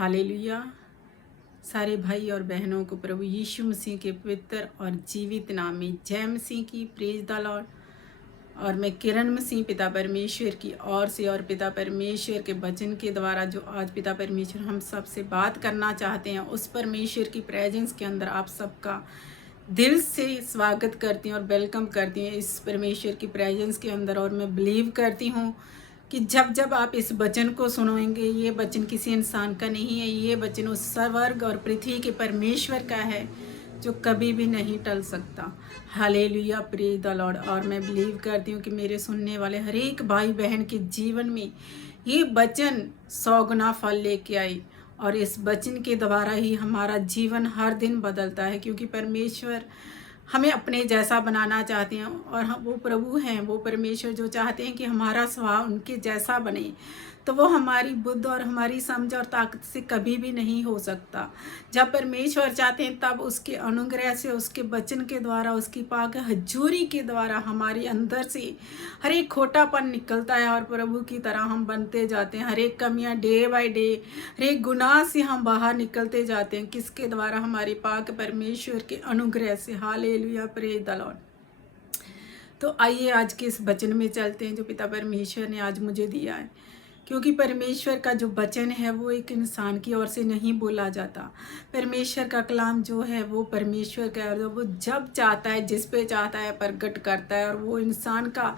Hallelujah. सारे भाई और बहनों को प्रभु यीशु मसीह के पवित्र और जीवित नाम में जय मसीह की, प्रेज द लॉर्ड। और मैं किरण मसीह पिता परमेश्वर की ओर से और पिता परमेश्वर के वचन के द्वारा जो आज पिता परमेश्वर हम सब से बात करना चाहते हैं, उस परमेश्वर की प्रेजेंस के अंदर आप सबका दिल से स्वागत करती हूँ और वेलकम करती हूँ इस परमेश्वर की प्रेजेंस के अंदर। और मैं बिलीव करती हूँ कि जब जब आप इस वचन को सुनोगे, ये वचन किसी इंसान का नहीं है, ये वचन उस स्वर्ग और पृथ्वी के परमेश्वर का है जो कभी भी नहीं टल सकता। Hallelujah, praise the Lord. और मैं बिलीव करती हूँ कि मेरे सुनने वाले हर एक भाई बहन के जीवन में ये वचन 100 गुना फल लेके आई, और इस वचन के द्वारा ही हमारा जीवन हर दिन बदलता है, क्योंकि परमेश्वर हमें अपने जैसा बनाना चाहते हैं। और हम वो प्रभु हैं, वो परमेश्वर जो चाहते हैं कि हमारा स्वभाव उनके जैसा बने, तो वो हमारी बुद्धि और हमारी समझ और ताकत से कभी भी नहीं हो सकता। जब परमेश्वर चाहते हैं तब उसके अनुग्रह से, उसके वचन के द्वारा, उसकी पाक हजूरी के द्वारा हमारे अंदर से हर एक खोटापन निकलता है और प्रभु की तरह हम बनते जाते हैं। हर एक कमियां डे बाय डे, हर एक गुनाह से हम बाहर निकलते जाते हैं। किसके द्वारा? हमारे पाक परमेश्वर के अनुग्रह से। Hallelujah, praise the Lord. तो आइए आज के इस वचन में चलते हैं जो पिता परमेश्वर ने आज मुझे दिया है, क्योंकि परमेश्वर का जो वचन है वो एक इंसान की ओर से नहीं बोला जाता। परमेश्वर का कलाम जो है वो परमेश्वर का है, वो जब चाहता है, जिस पे चाहता है प्रकट करता है। और वो इंसान का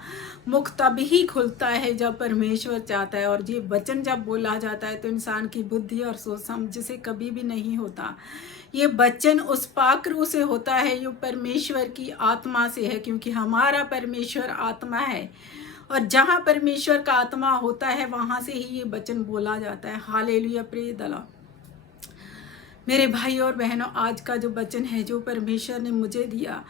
मुख तब ही खुलता है जब परमेश्वर चाहता है। और ये वचन जब बोला जाता है तो इंसान की बुद्धि और सोच समझ से कभी भी नहीं होता। ये वचन उस पाक रूह से होता है जो परमेश्वर की आत्मा से है, क्योंकि हमारा परमेश्वर आत्मा है। और जहाँ परमेश्वर का आत्मा होता है वहाँ से ही ये वचन बोला जाता है। Hallelujah, praise the Lord. मेरे भाई और बहनों, आज का जो वचन है जो परमेश्वर ने मुझे दिया,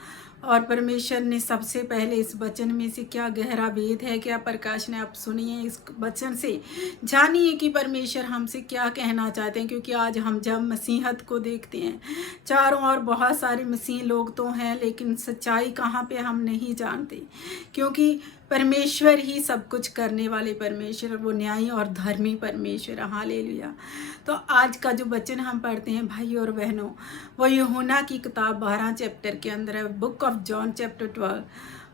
और परमेश्वर ने सबसे पहले इस वचन में से क्या गहरा भेद है, क्या प्रकाश ने, आप सुनिए इस वचन से, जानिए कि परमेश्वर हमसे क्या कहना चाहते हैं। क्योंकि आज हम जब मसीहत को देखते हैं, चारों ओर बहुत सारे मसीह लोग तो हैं, लेकिन सच्चाई कहाँ पे हम नहीं जानते। क्योंकि परमेश्वर ही सब कुछ करने वाले परमेश्वर, वो न्यायी और धर्मी परमेश्वर। हालेलुया। तो आज का जो वचन हम पढ़ते हैं भाई और बहनों, वो यूहन्ना की किताब 12 चैप्टर के अंदर है, बुक ऑफ जॉन चैप्टर 12।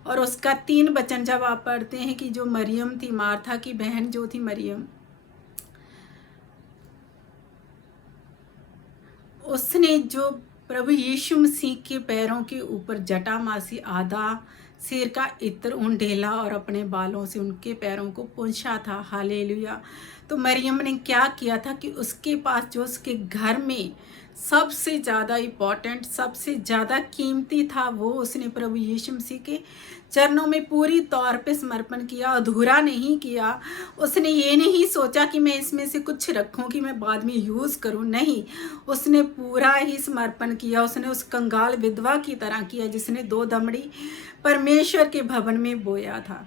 और उसका 3 वचन जब आप पढ़ते हैं कि जो मरियम थी, मार्था की बहन जो थी मरियम, उसने जो प्रभु यीशु मसीह के पैरों के ऊपर जटामासी आधा सिर का इत्र ऊन ढेला और अपने बालों से उनके पैरों को पोंछा था। हालेलुया। तो मरियम ने क्या किया था कि उसके पास जो उसके घर में सबसे ज़्यादा इम्पॉर्टेंट, सबसे ज़्यादा कीमती था, वो उसने प्रभु यीशु मसीह के चरणों में पूरी तौर पे समर्पण किया, अधूरा नहीं किया। उसने ये नहीं सोचा कि मैं इसमें से कुछ रखूं कि मैं बाद में यूज़ करूं, नहीं, उसने पूरा ही समर्पण किया। उसने उस कंगाल विधवा की तरह किया जिसने 2 दमड़ी परमेश्वर के भवन में बोया था।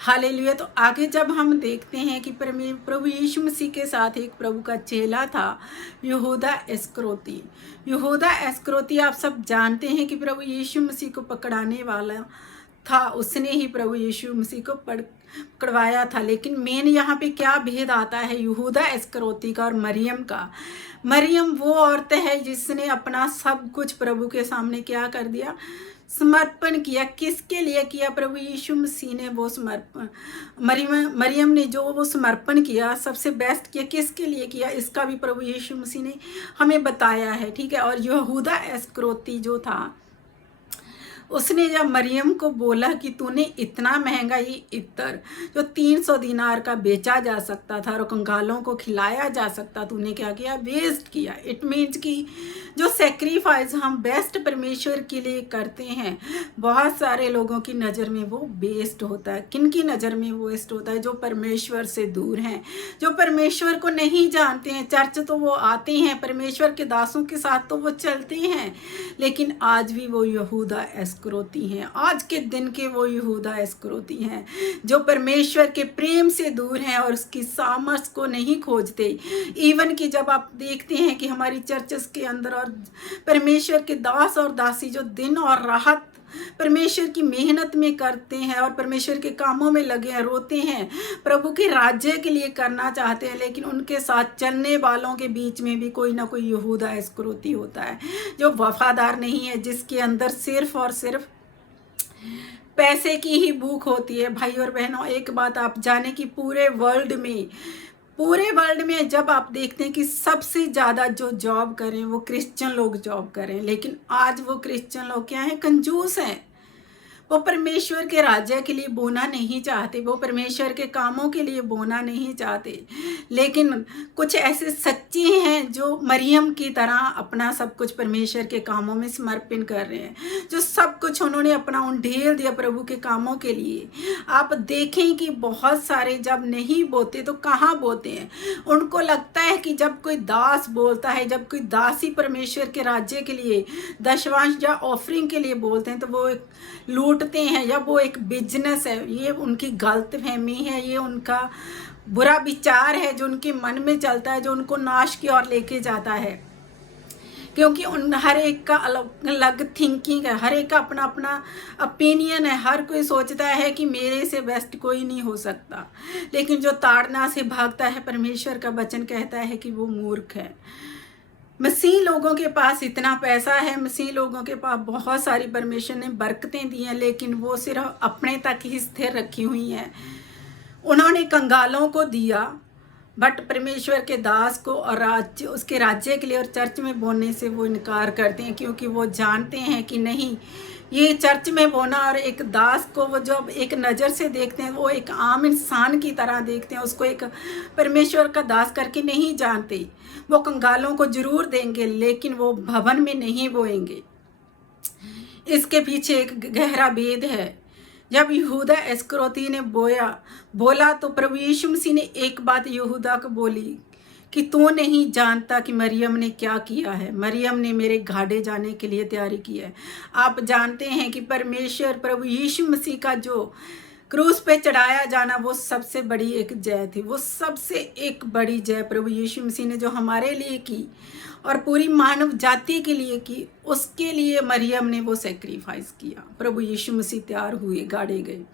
हालेलुया। तो आगे जब हम देखते हैं कि प्रभु यीशु मसीह के साथ एक प्रभु का चेला था, यहूदा इस्करियोती। यहूदा इस्करियोती आप सब जानते हैं कि प्रभु यीशु मसीह को पकड़ाने वाला था, उसने ही प्रभु यीशु मसीह को पकड़वाया था। लेकिन मेन यहाँ पे क्या भेद आता है यहूदा इस्करियोती का और मरियम का? मरियम वो औरत है जिसने अपना सब कुछ प्रभु के सामने क्या कर दिया, समर्पण किया। किसके लिए किया? प्रभु यीशु मसीह ने वो समर्पण, मरियम ने जो वो समर्पण किया, सबसे बेस्ट किया। किसके लिए किया? इसका भी प्रभु यीशु मसीह ने हमें बताया है, ठीक है। और यहूदा इस्करियोती जो था, उसने जब मरियम को बोला कि तूने इतना महंगा ये इत्र जो 300 दिनार का बेचा जा सकता था और कंगालों को खिलाया जा सकता, तूने क्या किया? वेस्ट किया। इट मीन्स कि जो सेक्रीफाइस हम बेस्ट परमेश्वर के लिए करते हैं, बहुत सारे लोगों की नज़र में वो वेस्ट होता है। किन की नज़र में वो वेस्ट होता है? जो परमेश्वर से दूर हैं, जो परमेश्वर को नहीं जानते हैं। चर्च तो वो आते हैं, परमेश्वर के दासों के साथ तो वो चलते हैं, लेकिन आज भी वो यहूदा इस्करियोती हैं। आज के दिन के वो यहूदा इस्करियोती हैं जो परमेश्वर के प्रेम से दूर हैं और उसकी सामर्थ को नहीं खोजते। इवन कि जब आप देखते हैं कि हमारी चर्चेस के अंदर और परमेश्वर के दास और दासी जो दिन और रात परमेश्वर की मेहनत में करते हैं और परमेश्वर के कामों में लगे हैं, रोते हैं, प्रभु के राज्य के लिए करना चाहते हैं, लेकिन उनके साथ चलने वालों के बीच में भी कोई ना कोई यहूदा इस्करियोती होता है जो वफादार नहीं है, जिसके अंदर सिर्फ और सिर्फ पैसे की ही भूख होती है। भाई और बहनों, एक बात आप जाने कि पूरे वर्ल्ड में जब आप देखते हैं कि सबसे ज़्यादा जो जॉब करें वो क्रिश्चियन लोग जॉब करें, लेकिन आज वो क्रिश्चियन लोग क्या हैं? कंजूस हैं। वो परमेश्वर के राज्य के लिए बोना नहीं चाहते, वो परमेश्वर के कामों के लिए बोना नहीं चाहते, लेकिन कुछ ऐसे सच्चे हैं जो मरियम की तरह अपना सब कुछ परमेश्वर के कामों में समर्पण कर रहे हैं, जो सब कुछ उन्होंने अपना ढेर दिया प्रभु के कामों के लिए। आप देखें कि बहुत सारे जब नहीं बोते तो कहाँ बोते हैं? उनको लगता है कि जब कोई दास बोलता है, जब कोई दासी परमेश्वर के राज्य के लिए दशवांश या ऑफरिंग के लिए बोलते हैं तो वो एक लूटते हैं या वो एक बिजनेस है। ये उनकी गलतफहमी है, ये उनका बुरा विचार है जो उनके मन में चलता है, जो उनको नाश की ओर लेके जाता है, क्योंकि उन हर एक का अलग अलग थिंकिंग है, हर एक का अपना अपना ओपिनियन है। हर कोई सोचता है कि मेरे से बेस्ट कोई नहीं हो सकता, लेकिन जो ताड़ना से भागता है, परमेश्वर का वचन कहता है कि वो मूर्ख है। मसीह लोगों के पास इतना पैसा है, मसीह लोगों के पास बहुत सारी परमेश्वर ने बरकतें दी हैं, लेकिन वो सिर्फ अपने तक ही स्थिर रखी हुई हैं। उन्होंने कंगालों को दिया, बट परमेश्वर के दास को और राज्य, उसके राज्य के लिए और चर्च में बोलने से वो इनकार करते हैं, क्योंकि वो जानते हैं कि नहीं, ये चर्च में बोना और एक दास को वो जब एक नज़र से देखते हैं, वो एक आम इंसान की तरह देखते हैं, उसको एक परमेश्वर का दास करके नहीं जानते। वो कंगालों को जरूर देंगे, लेकिन वो भवन में नहीं बोएंगे। इसके पीछे एक गहरा भेद है। जब यहूदा इस्करियोती ने बोला तो प्रभु यीशु मसीह ने एक बात यहूदा को बोली कि तू नहीं जानता कि मरियम ने क्या किया है। मरियम ने मेरे घाड़े जाने के लिए तैयारी की है। आप जानते हैं कि परमेश्वर प्रभु यीशु मसीह का जो क्रूस पे चढ़ाया जाना वो सबसे बड़ी एक जय थी, वो सबसे एक बड़ी जय प्रभु यीशु मसीह ने जो हमारे लिए की और पूरी मानव जाति के लिए की, उसके लिए मरियम ने वो सेक्रीफाइस किया। प्रभु यीशु मसीह तैयार हुए, गाड़े गए,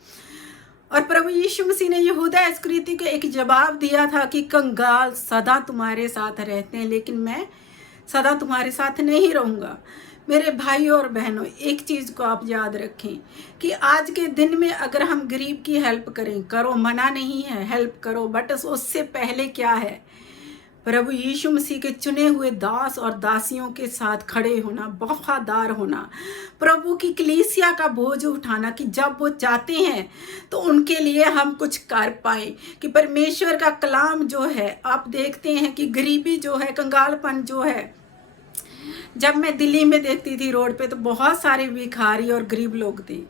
और प्रभु यीशु मसीह ने यहूदा इस्करियोती को एक जवाब दिया था कि कंगाल सदा तुम्हारे साथ रहते हैं, लेकिन मैं सदा तुम्हारे साथ नहीं रहूँगा। मेरे भाइयों और बहनों, एक चीज़ को आप याद रखें कि आज के दिन में अगर हम गरीब की हेल्प करें, करो, मना नहीं है, हेल्प करो, बट उससे पहले क्या है? प्रभु यीशु मसीह के चुने हुए दास और दासियों के साथ खड़े होना, वफादार होना, प्रभु की कलीसिया का बोझ उठाना, कि जब वो चाहते हैं तो उनके लिए हम कुछ कर पाएं। कि परमेश्वर का कलाम जो है, आप देखते हैं कि गरीबी जो है, कंगालपन जो है, जब मैं दिल्ली में देखती थी रोड पे तो बहुत सारे भिखारी और गरीब लोग थे,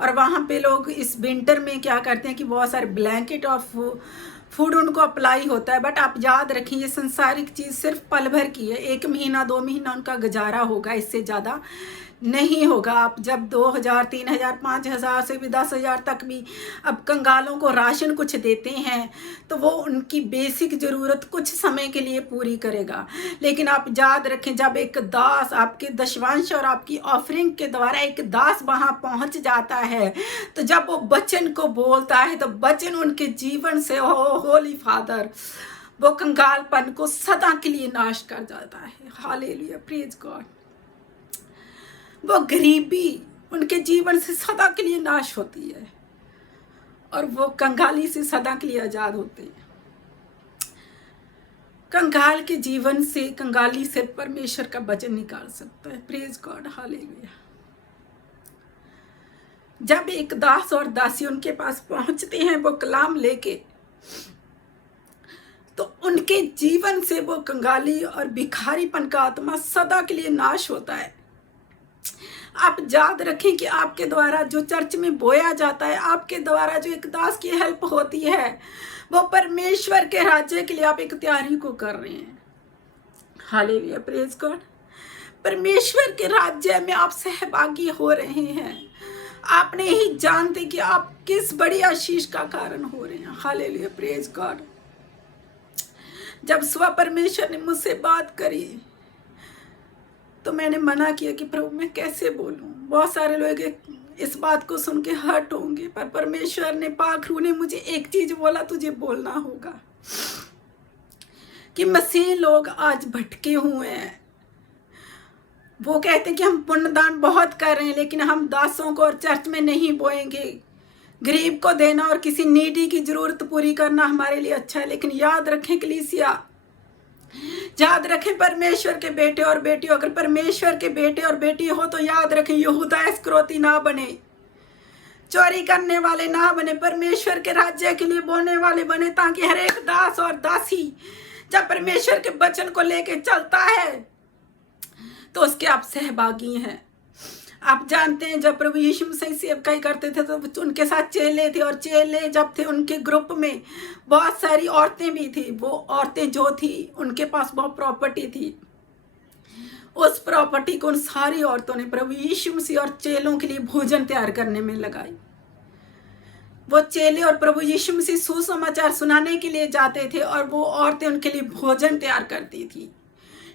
और वहाँ पे लोग इस विंटर में क्या करते हैं कि बहुत सारे ब्लैंकेट और फूड उनको अप्लाई होता है। बट आप याद रखें, ये संसारिक चीज़ सिर्फ पल भर की है, 1 महीना 2 महीना उनका गुजारा होगा, इससे ज़्यादा नहीं होगा। आप जब 2000 3000 5000 से भी 10,000 तक भी अब कंगालों को राशन कुछ देते हैं तो वो उनकी बेसिक ज़रूरत कुछ समय के लिए पूरी करेगा। लेकिन आप याद रखें, जब एक दास आपके दशवांश और आपकी ऑफरिंग के द्वारा एक दास वहाँ पहुँच जाता है, तो जब वो वचन को बोलता है तो वचन उनके जीवन से, होली फादर, वो कंगालपन को सदा के लिए नाश कर जाता है। Hallelujah, praise God. वो गरीबी उनके जीवन से सदा के लिए नाश होती है और वो कंगाली से सदा के लिए आजाद होते हैं। कंगाल के जीवन से, कंगाली से परमेश्वर का वचन निकाल सकता है। Praise God, hallelujah. जब एक दास और दासी उनके पास पहुंचते हैं वो कलाम लेके, तो उनके जीवन से वो कंगाली और भिखारीपन का आत्मा सदा के लिए नाश होता है। आप याद रखें कि आपके द्वारा जो चर्च में बोया जाता है, आपके द्वारा जो एक दास की हेल्प होती है, वो परमेश्वर के राज्य के लिए आप एक तैयारी को कर रहे हैं। Hallelujah, praise God. परमेश्वर के राज्य में आप सहभागी हो रहे हैं, आप नहीं जानते कि आप किस बड़ी आशीष का कारण हो रहे हैं। Hallelujah, praise God. जब स्व परमेश्वर ने मुझसे बात करी तो मैंने मना किया कि प्रभु मैं कैसे बोलूं। बहुत सारे लोग इस बात को सुन के हर्ट होंगे, पर परमेश्वर ने, पाखरू ने मुझे एक चीज बोला, तुझे बोलना होगा कि मसीह लोग आज भटके हुए हैं। वो कहते हैं कि हम पुण्यदान बहुत कर रहे हैं, लेकिन हम दासों को और चर्च में नहीं बोएंगे। गरीब को देना और किसी नीडी की जरूरत पूरी करना हमारे लिए अच्छा है, लेकिन याद रखें कलीसिया, याद रखें परमेश्वर के बेटे और बेटियों, अगर परमेश्वर के बेटे और बेटी हो तो याद रखें यहूदा इस्करियोती ना बने, चोरी करने वाले ना बने, परमेश्वर के राज्य के लिए बोलने वाले बने, ताकि हर एक दास और दासी जब परमेश्वर के वचन को लेके चलता है तो उसके आप सहभागी हैं। आप जानते हैं जब प्रभु यीशु मसीह सेवकाई करते थे तो उनके साथ चेले थे, और चेले जब थे उनके ग्रुप में बहुत सारी औरतें भी थी। वो औरतें जो थी उनके पास बहुत प्रॉपर्टी थी, उस प्रॉपर्टी को उन सारी औरतों ने प्रभु यीशु मसीह और चेलों के लिए भोजन तैयार करने में लगाई। वो चेले और प्रभु यीशु मसीह सुसमाचार सुनाने के लिए जाते थे और वो औरतें उनके लिए भोजन तैयार करती थी।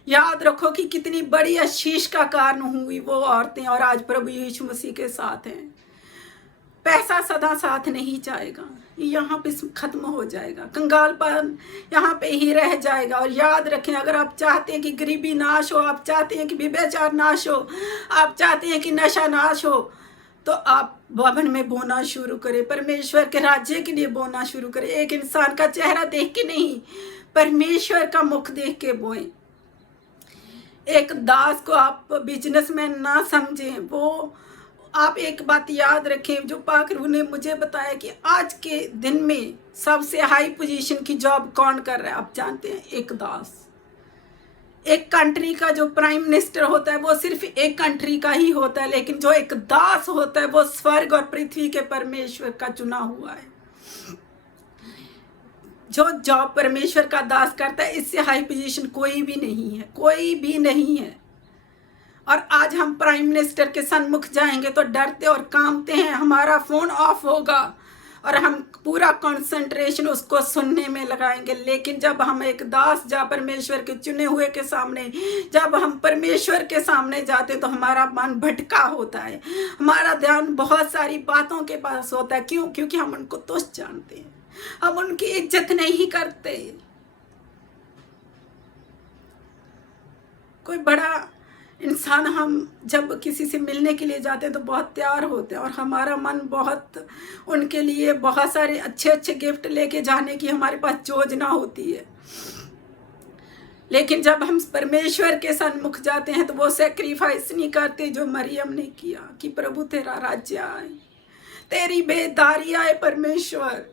याद रखो कि कितनी बड़ी आशीष का कारण हुई वो औरतें, और आज प्रभु यीशु मसीह के साथ हैं। पैसा सदा साथ नहीं जाएगा, यहाँ पे खत्म हो जाएगा, कंगालपन यहाँ पे ही रह जाएगा। और याद रखें, अगर आप चाहते हैं कि गरीबी नाश हो, आप चाहते हैं कि व्यभिचार नाश हो, आप चाहते हैं कि नशा नाश हो, तो आप भवन में बोना शुरू करें, परमेश्वर के राज्य के लिए बोना शुरू करें। एक इंसान का चेहरा देख के नहीं, परमेश्वर का मुख देख के बोएं। एक दास को आप बिजनेसमैन ना समझें। वो आप एक बात याद रखें, जो पाखरू ने मुझे बताया कि आज के दिन में सबसे हाई पोजीशन की जॉब कौन कर रहा है, आप जानते हैं? एक दास। एक कंट्री का जो प्राइम मिनिस्टर होता है वो सिर्फ एक कंट्री का ही होता है, लेकिन जो एक दास होता है वो स्वर्ग और पृथ्वी के परमेश्वर का चुना हुआ है। जो जॉब परमेश्वर का दास करता है, इससे हाई पोजीशन कोई भी नहीं है, कोई भी नहीं है। और आज हम प्राइम मिनिस्टर के सन्मुख जाएंगे तो डरते और कांपते हैं, हमारा फोन ऑफ होगा और हम पूरा कंसंट्रेशन उसको सुनने में लगाएंगे। लेकिन जब हम एक दास जब परमेश्वर के चुने हुए के सामने, जब हम परमेश्वर के सामने जाते तो हमारा मन भटका होता है, हमारा ध्यान बहुत सारी बातों के पास होता है। क्यों? क्योंकि हम उनको तुच्छ जानते हैं, हम उनकी इज्जत नहीं करते। कोई बड़ा इंसान हम जब किसी से मिलने के लिए जाते हैं तो बहुत तैयार होते हैं और हमारा मन बहुत उनके लिए बहुत सारे अच्छे अच्छे गिफ्ट लेके जाने की हमारे पास योजना होती है। लेकिन जब हम परमेश्वर के सन्मुख जाते हैं तो वो सेक्रीफाइस नहीं करते जो मरियम ने किया कि प्रभु तेरा राज्य आए, तेरी बेदारी आए परमेश्वर।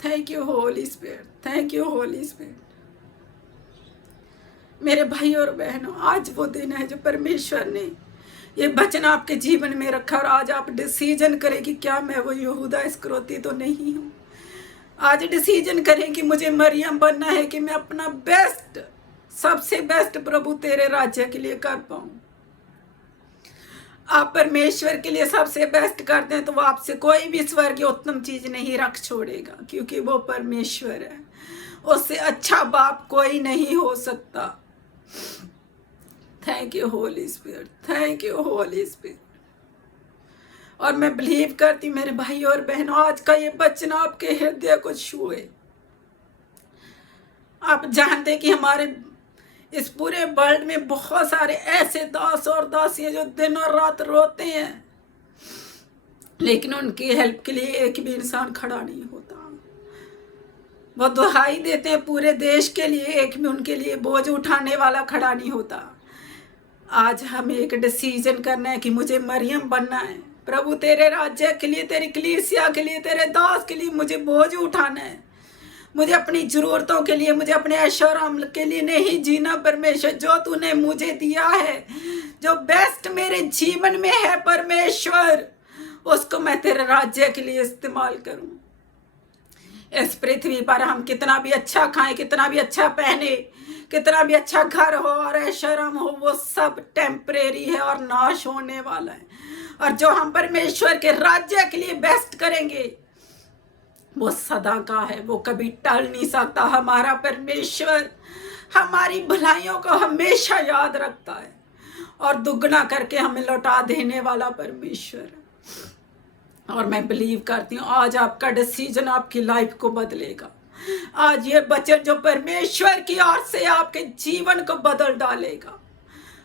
Thank you Holi spirit, thank you Holi spirit. मेरे भाई और बहनों, आज वो दिन है जो परमेश्वर ने ये वचन आपके जीवन में रखा, और आज आप डिसीजन करें कि क्या मैं वो यहूदा इस्करियोती तो नहीं हूँ। आज डिसीजन करें कि मुझे मरियम बनना है, कि मैं अपना बेस्ट, सबसे बेस्ट प्रभु तेरे राज्य के लिए कर पाऊँ। आप परमेश्वर के लिए सबसे बेस्ट करते हैं तो वो आपसे कोई भी स्वर्गीय उत्तम चीज नहीं रख छोड़ेगा, क्योंकि वो परमेश्वर है। उससे अच्छा बाप कोई नहीं हो सकता। Thank you Holi spirit, thank you Holi spirit. और मैं बिलीव करती मेरे भाई और बहनों, आज का ये वचन आपके हृदय को छुए। आप जानते कि हमारे इस पूरे वर्ल्ड में बहुत सारे ऐसे दास और दासियां जो दिन और रात रोते हैं, लेकिन उनकी हेल्प के लिए एक भी इंसान खड़ा नहीं होता। वो दुहाई देते हैं पूरे देश के लिए, एक भी उनके लिए बोझ उठाने वाला खड़ा नहीं होता। आज हमें एक डिसीजन करना है कि मुझे मरियम बनना है, प्रभु तेरे राज्य के लिए, तेरी कलीसिया के लिए, तेरे दास के लिए मुझे बोझ उठाना है। मुझे अपनी जरूरतों के लिए, मुझे अपने ऐशोआराम के लिए नहीं जीना। परमेश्वर, जो तूने मुझे दिया है, जो बेस्ट मेरे जीवन में है परमेश्वर, उसको मैं तेरे राज्य के लिए इस्तेमाल करूं। इस पृथ्वी पर हम कितना भी अच्छा खाएं, कितना भी अच्छा पहने, कितना भी अच्छा घर हो और ऐशोआराम हो, वो सब टेम्परेरी है और नाश होने वाला है। और जो हम परमेश्वर के राज्य के लिए बेस्ट करेंगे वो सदा का है, वो कभी टल नहीं सकता। हमारा परमेश्वर हमारी भलाइयों को हमेशा याद रखता है और दुगना करके हमें लौटा देने वाला परमेश्वर है। और मैं बिलीव करती हूँ आज आपका डिसीजन आपकी लाइफ को बदलेगा। आज ये वचन जो परमेश्वर की ओर से आपके जीवन को बदल डालेगा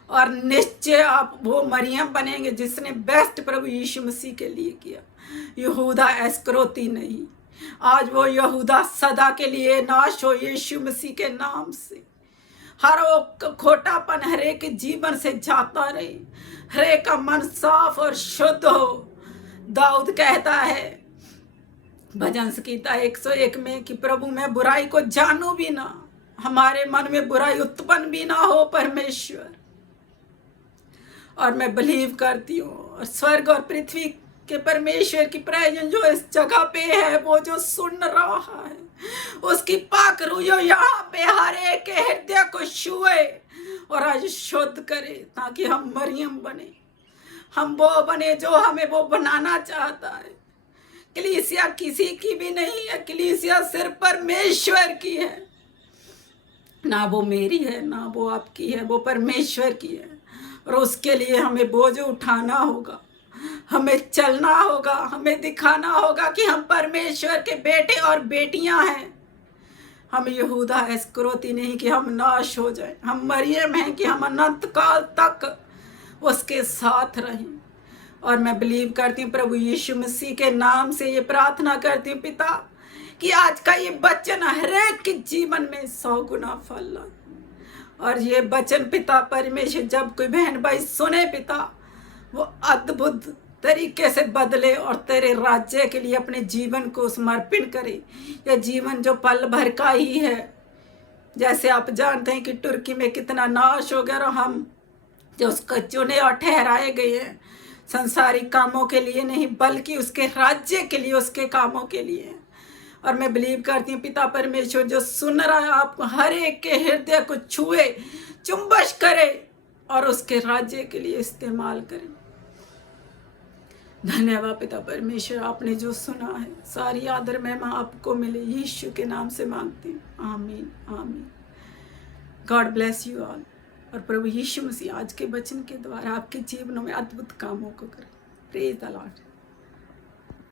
और निश्चय आप वो मरियम बनेंगे जिसने बेस्ट प्रभु यीशु मसीह के लिए किया। यहूदा एस्करोती नहीं, आज वो यहूदा सदा के लिए नाश हो यीशु मसीह के नाम से। हर वो खोटापन हरेक जीवन से जाता रहे, हरेक का मन साफ और शुद्ध हो। दाऊद कहता है भजन संहिता 101 में कि प्रभु मैं बुराई को जानू भी ना, हमारे मन में बुराई उत्पन्न भी ना हो परमेश्वर। और मैं बिलीव करती हूँ और स्वर्ग और पृथ्वी के परमेश्वर की प्रेजेंस जो इस जगह पे है, वो जो सुन रहा है, उसकी पाक रूह यहाँ पे हर एक के हृदय को छुए और आज शुद्ध करे, ताकि हम मरियम बने, हम वो बने जो हमें वो बनाना चाहता है। कलीसिया किसी की भी नहीं है, कलीसिया सिर्फ परमेश्वर की है। ना वो मेरी है ना वो आपकी है, वो परमेश्वर की है। और उसके लिए हमें बोझ उठाना होगा, हमें चलना होगा, हमें दिखाना होगा कि हम परमेश्वर के बेटे और बेटियां हैं। हम यहूदा एस्करोती नहीं कि हम नाश हो जाए, हम मरियम हैं कि हम अनंत काल तक उसके साथ रहें। और मैं बिलीव करती हूँ प्रभु यीशु मसीह के नाम से ये प्रार्थना करती हूँ पिता कि आज का ये वचन हर एक के जीवन में 100 गुना फल लाए। और ये वचन पिता परमेश्वर जब कोई बहन भाई सुने पिता, वो अद्भुत तरीके से बदले और तेरे राज्य के लिए अपने जीवन को समर्पित करे। यह जीवन जो पल भर का ही है, जैसे आप जानते हैं कि तुर्की में कितना नाश हो गया, और हम जो उसको चुने और ठहराए गए हैं संसारिक कामों के लिए नहीं बल्कि उसके राज्य के लिए, उसके कामों के लिए। और मैं बिलीव करती हूँ पिता परमेश्वर जो सुन रहा है आपको हर एक के हृदय को छुए, चुंबश करे और उसके राज्य के लिए इस्तेमाल करे। धन्यवाद पिता परमेश्वर, आपने जो सुना है सारी आदर महिमा आपको मिले, यीशु के नाम से मांगती हूँ, आमीन आमीन। God bless you all. और प्रभु यीशु मसीह आज के वचन के द्वारा आपके जीवनों में अद्भुत कामों को करे। Praise the Lord.